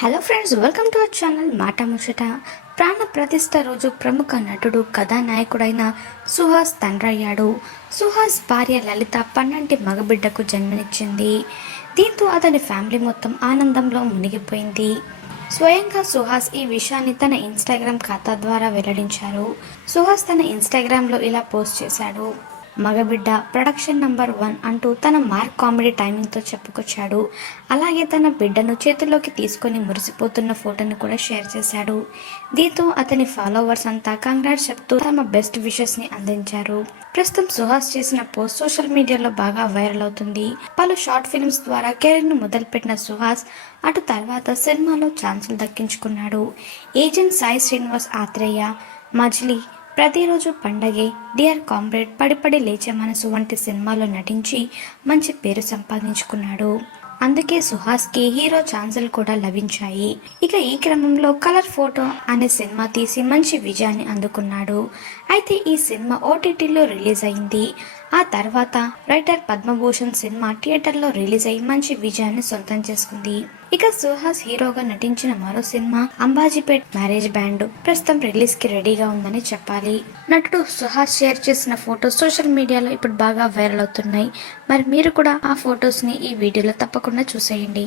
Hello friends welcome to our channel మాట ముచ్చట ప్రాణ ప్రతిష్ట రోజు ప్రముఖ నటుడు కథానాయకుడైన సుహాస్ తండ్రయ్యాడు సుహాస్ భార్య లలిత పన్నంటి మగబిడ్డకు జన్మనిచ్చింది దీంతో అతని ఫ్యామిలీ మొత్తం ఆనందంలో మునిగిపోయింది స్వయంగా సుహాస్ ఈ విషయాన్ని తన ఇన్స్టాగ్రామ్ ఖాతా ద్వారా వెల్లడించారు. సుహాస్ తన ఇన్స్టాగ్రామ్లో ఇలా పోస్ట్ చేశాడు. మగబిడ్డ ప్రొడక్షన్ నంబర్ వన్ అంటూ తన మార్క్ కామెడీ టైమింగ్తో చెప్పుకొచ్చాడు. అలాగే తన బిడ్డను చేతిలోకి తీసుకొని మురిసిపోతున్న ఫోటోని కూడా షేర్ చేశాడు. దీంతో అతని ఫాలోవర్స్ అంతా కంగ్రాట్స్ చెప్తూ తమ బెస్ట్ విషెస్ని అందించారు. ప్రస్తుతం సుహాస్ చేసిన పోస్ట్ సోషల్ మీడియాలో బాగా వైరల్ అవుతుంది. పలు షార్ట్ ఫిల్మ్స్ ద్వారా కెరీర్ను మొదలుపెట్టిన సుహాస్ అటు తర్వాత సినిమాలో ఛాన్సులు దక్కించుకున్నాడు. Agent Sai Srinivas Athreya Majili Prathiroju Pandage dear comrade పడిపడి లేచే మనసు వంటి సినిమాలో నటించి మంచి పేరు సంపాదించుకున్నాడు. అందుకే సుహాస్కి హీరో ఛాన్సులు కూడా లభించాయి. ఇక ఈ క్రమంలో కలర్ ఫోటో అనే సినిమా తీసి మంచి విజయాన్ని అందుకున్నాడు. అయితే ఈ సినిమా ఓటీటీలో రిలీజ్ అయింది. ఆ తర్వాత రైటర్ పద్మభూషణ్ సినిమా థియేటర్లో రిలీజ్ అయి మంచి విజయాన్ని సొంతం చేసుకుంది. ఇక సుహాస్ హీరోగా నటించిన మరో సినిమా అంబాజీపేట్ మ్యారేజ్ బ్యాండ్ ప్రస్తుతం రిలీజ్కి రెడీగా ఉందని చెప్పాలి. నటుడు సుహాస్ షేర్ చేసిన ఫోటోస్ సోషల్ మీడియాలో ఇప్పుడు బాగా వైరల్ అవుతున్నాయి. మరి మీరు కూడా ఆ ఫొటోస్ని ఈ వీడియోలో తప్పకుండా చూసేయండి.